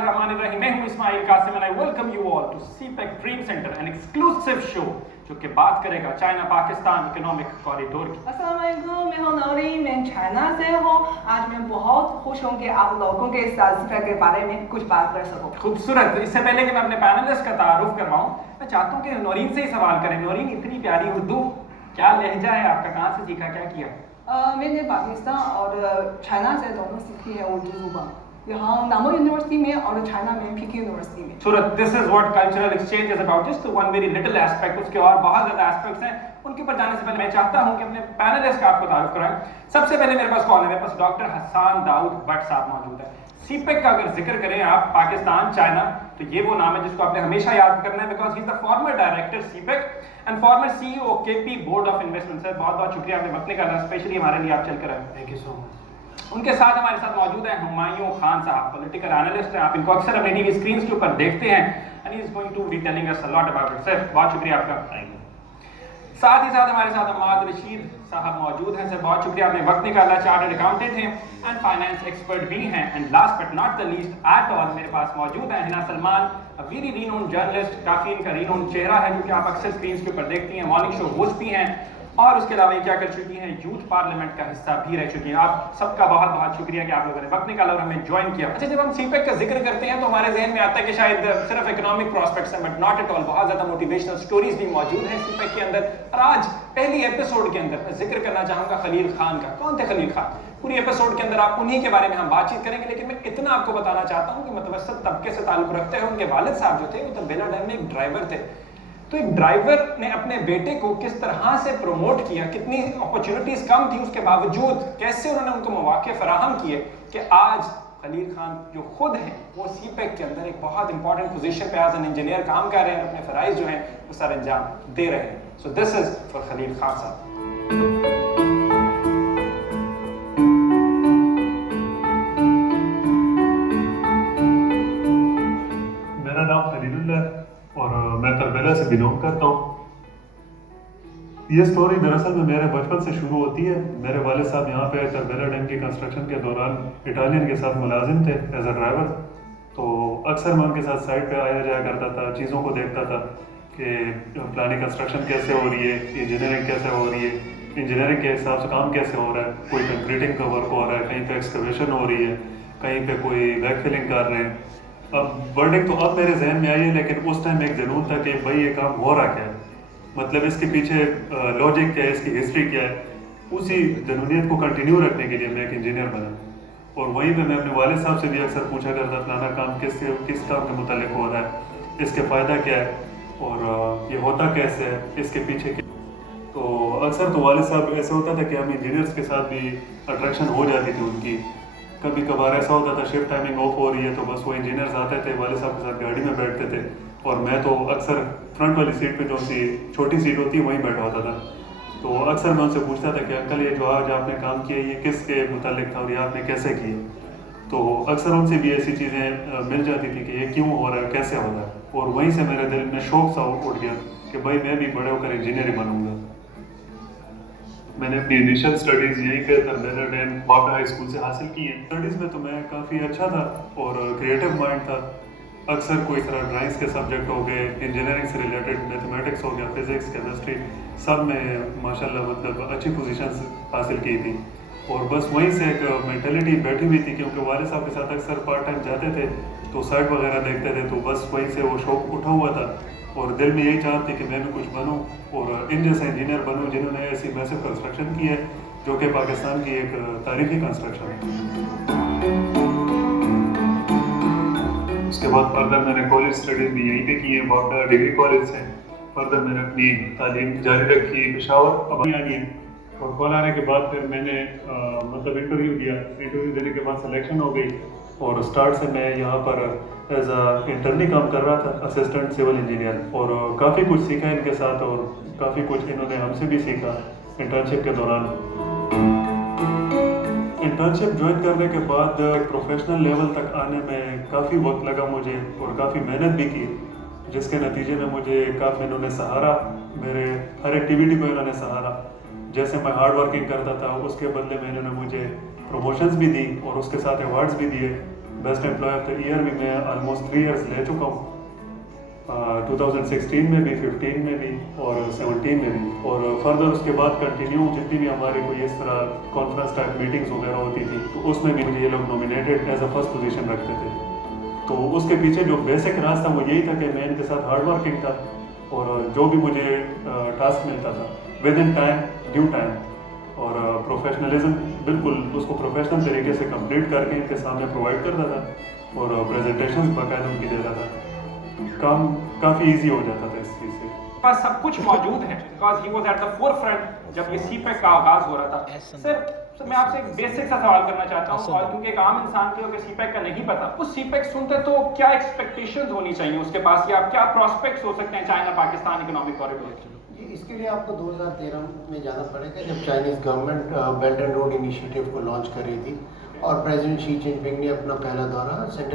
बिस्मिल्लाहिर्रहमानिर्रहीम। मैं हूं Ismail Qasim and I welcome you all to CPEC Dream Center, an exclusive show जो कि बात करेगा चाइना पाकिस्तान इकोनॉमिक कॉरिडोर की। अस्सलाम वालेकुम, मैं हूं नौरी, मैं चाइना से हूं। आज मैं बहुत खुश हूं कि आप लोगों के साथ CPEC के बारे में कुछ बात कर सकूं। खूबसूरत। इससे पहले कि मैं अपने पैनलिस्ट का तारुफ करवाऊं, मैं चाहता हूं कि नौरीन से ही सवाल करें। नौरीन, इतनी प्यारी उर्दू, क्या लहजा है आपका, कहाँ से सीखा, क्या किया? मैंने पाकिस्तान और चाइना से दोनों सीखी है उर्दू जुबान, यहाँ नामो यूनिवर्सिटी में और चाइना में पीके यूनिवर्सिटी में। So this is what cultural exchange is about, just one very little aspect। उसके और बहुत ज़्यादा aspects हैं। उनके ऊपर जाने से पहले मैं चाहता हूँ कि अपने पैनलिस्ट का आपको तारुफ कराएं। सबसे पहले मेरे पास कौन है? मेरे पास डॉक्टर हसन दाऊद भट्ट साहब मौजूद है। CPEC का अगर जिक्र करें आप, पाकिस्तान चाइना, तो ये वो नाम है जिसको आपने हमेशा याद करना है, because he is the former director CPEC and farmer CEO KP board of investment. Sir बहुत बहुत शुक्रिया आपने वक्त निकाला, स्पेशली हमारे लिए आप चल कर आए। Thank you so much. उनके साथ हमारे साथ मौजूद हैं हुमायूं खान साहब, पॉलिटिकल एनालिस्ट हैं। आप इनको अक्सर अपने टीवी स्क्रीन के ऊपर देखते हैं and he is going to be telling us a lot about it. Sir बहुत शुक्रिया आपका। Thank you. साथ ही साथ हमारे साथ अम्माद रशीद साहब मौजूद हैं। सर बहुत शुक्रिया आपने वक्त निकाला। चार्टर्ड अकाउंटेंट हैं एंड फाइनेंस एक्सपर्ट भी हैं। And last but not the least at all मेरे पास मौजूद हैं हिना सलमान, वेरी रीनोन जर्नलिस्ट, काफ़ी इनका रीनोन चेहरा है जो कि आप अक्सर स्क्रीन के ऊपर देखती हैं। मॉर्निंग शो होस्ट भी हैं और उसके अलावा ये क्या कर चुकी हैं, यूथ पार्लियामेंट का हिस्सा भी रह चुकी हैं। आप सबका बहुत बहुत शुक्रिया कि आप लोगों ने वक्त निकाला और हमें ज्वाइन किया। अच्छा, जब हम CPEC का जिक्र करते हैं तो हमारे जहन में आता है कि शायद सिर्फ इकोनॉमिक प्रॉस्पेक्ट्स हैं, बट नॉट एट ऑल। बहुत ज़्यादा मोटिवेशनल स्टोरीज भी मौजूद हैं CPEC के अंदर। और आज पहली एपिसोड के अंदर मैं जिक्र करना चाहूँगा खलील खान का। कौन थे खलील खान? पूरी एपिसोड के अंदर आप उन्हीं के बारे में हम बातचीत करेंगे, लेकिन मैं इतना आपको बताना चाहता हूँ कि मुतवस्सित तबके से ताल्लुक़ रखते हैं। उनके वालिद साहब जो थे वो तो बेला डैम में एक ड्राइवर थे। तो एक ड्राइवर ने अपने बेटे को किस तरह से प्रमोट किया, कितनी अपॉर्चुनिटीज कम थी उसके बावजूद कैसे उन्होंने उनको मौके फराहम किए कि आज खलील खान जो खुद हैं वो CPEC के अंदर एक बहुत इंपॉर्टेंट पोजीशन पे एज एन इंजीनियर काम कर रहे हैं, अपने फ़राइज़ जो हैं वो सर अंजाम दे रहे हैं। So this is for Khalil Khan साहब। मेरा नाम खलीलुल्लाह है और मैं तरबेला से बिलोंग करता हूँ। ये स्टोरी दरअसल में मेरे बचपन से शुरू होती है। मेरे वालिद साहब यहाँ पे तरबेला डैम की कंस्ट्रक्शन के दौरान इटालियन के साथ मुलाजिम थे एज अ ड्राइवर। तो अक्सर मैं उनके साथ साइड पे आया जाया करता था, चीज़ों को देखता था कि प्लानिंग कंस्ट्रक्शन कैसे हो रही है, इंजीनियरिंग कैसे हो रही है, इंजीनियरिंग के हिसाब से काम कैसे हो रहा है, कोई कंक्रीटिंग का वर्क हो रहा है, कहीं पे एक्सकवेशन हो रही है, कहीं पे कोई बैक फिलिंग कर रहे हैं। अब वर्डिंग तो अब मेरे जहन में आई है, लेकिन उस टाइम एक जुनून था कि भाई ये काम हो रहा क्या है, मतलब इसके पीछे लॉजिक क्या है, इसकी हिस्ट्री क्या है। उसी जुनूनियत को कंटिन्यू रखने के लिए मैं एक इंजीनियर बना। और वहीं पे मैं अपने वालिद साहब से भी अक्सर पूछा करता, फलाना काम किस काम के मुतालिक हो रहा है, इसके फ़ायदा क्या है और ये होता कैसे है, इसके पीछे क्या। तो अक्सर तो वालिद साहब ऐसा होता था कि हम इंजीनियर्स के साथ भी अट्रैक्शन हो जाती थी उनकी। कभी कभार ऐसा होता था शिफ्ट टाइमिंग ऑफ हो रही है तो बस वो इंजीनियर्स आते थे, वालिद साहब के साथ गाड़ी में बैठते थे और मैं तो अक्सर फ्रंट वाली सीट पे जो सी छोटी सीट होती है वहीं बैठा होता था। तो अक्सर मैं उनसे पूछता था कि अंकल ये जो आज आपने काम किया ये किसके मुतालिक था और ये आपने कैसे किए। तो अक्सर उनसे भी ऐसी चीज़ें मिल जाती थी कि ये क्यों हो रहा है, कैसे हो रहा है। और वहीं से मेरे दिल में शौक सा उठ गया कि भाई मैं भी बड़े होकर इंजीनियर ही बनूँगा। मैंने अपनी इनिशियल स्टडीज़ यहीं पे तरबेला डैम वापडा हाई स्कूल से हासिल की हैं। स्टडीज़ में तो मैं काफ़ी अच्छा था और क्रिएटिव माइंड था। अक्सर कोई तरह ड्राइंग्स के सब्जेक्ट हो गए, इंजीनियरिंग से रिलेटेड मैथमेटिक्स हो गया, फिज़िक्स, केमिस्ट्री, सब में माशाल्लाह मतलब अच्छी पोजीशंस हासिल की थी। और बस वहीं से एक मेंटलिटी बैठी हुई थी, क्योंकि वालिद साहब के साथ अक्सर पार्ट टाइम जाते थे तो साइट वगैरह देखते थे, तो बस वहीं से वो शौक उठा हुआ था और दिल में यही चाहत थी कि मैं भी कुछ बनूं और इन जैसे इंजीनियर बनूं जिन्होंने ऐसी मैसिव कंस्ट्रक्शन की है जो कि पाकिस्तान की एक तारीखी कंस्ट्रक्शन है। उसके बाद फर्दर मैंने कॉलेज स्टडीज़ भी यहीं पे की है, वापडा डिग्री कॉलेज से। फर्दर मैंने अपनी तालीम जारी रखी पेशावर, अब आ गई और कॉल आने के बाद फिर मैंने मतलब इंटरव्यू दिया। इंटरव्यू देने के बाद सिलेक्शन हो गई और स्टार्ट से मैं यहाँ पर एज अ इंटर्नी काम कर रहा था, असिस्टेंट सिविल इंजीनियर। और काफ़ी कुछ सीखा इनके साथ और काफ़ी कुछ इन्होंने हमसे भी सीखा इंटर्नशिप के दौरान। इंटर्नशिप ज्वाइन करने के बाद प्रोफेशनल लेवल तक आने में काफ़ी वक्त लगा मुझे और काफ़ी मेहनत भी की, जिसके नतीजे में मुझे काफ़ी इन्होंने सहारा, मेरे हर एक्टिविटी को इन्होंने सहारा। जैसे मैं हार्ड वर्किंग करता था उसके बदले में इन्होंने मुझे प्रमोशंस भी दी और उसके साथ अवार्ड्स भी दिए। Best employee of the year भी मैं ऑलमोस्ट 3 इयर्स ले चुका हूँ, 2016 में भी, 15 में भी और 17 में भी। और फर्दर उसके बाद कंटिन्यू जितनी भी हमारी कोई इस तरह कॉन्फ्रेंस टाइप मीटिंग्स वगैरह होती थी तो उसमें भी मुझे ये लोग nominated as a first position रखते थे। तो उसके पीछे जो बेसिक राज था वो यही था कि मैं इनके साथ हार्ड वर्किंग था और जो भी मुझे टास्क मिलता था with in time, due time और प्रोफेशनलिज्म, बिल्कुल उसको प्रोफेशनल तरीके से कंप्लीट करके इनके सामने प्रोवाइड करता था और प्रेजेंटेशंस बाकायदा उनकी देता था। काम काफ़ी इजी हो जाता था इस चीज़ से। पास सब कुछ मौजूद है because he was at the forefront जब ये सीपेक का आगाज हो रहा था। सर मैं आपसे एक बेसिक सा सवाल करना चाहता हूँ और क्योंकि एक आम इंसान को अगर सीपेक का नहीं पता, उस सीपेक सुनते तो क्या एक्सपेक्टेशंस होनी चाहिए उसके पास या क्या प्रोस्पेक्ट्स हो सकते हैं चाइना पाकिस्तान इकोनॉमिक कॉरिडोर के? इसके लिए आपको 2013 में जाना पड़ेगा जब Chinese government belt and road initiative को लॉन्च कर रही थी और प्रेसिडेंट शी जिनपिंग ने अपना पहला दौरा सेंट्रल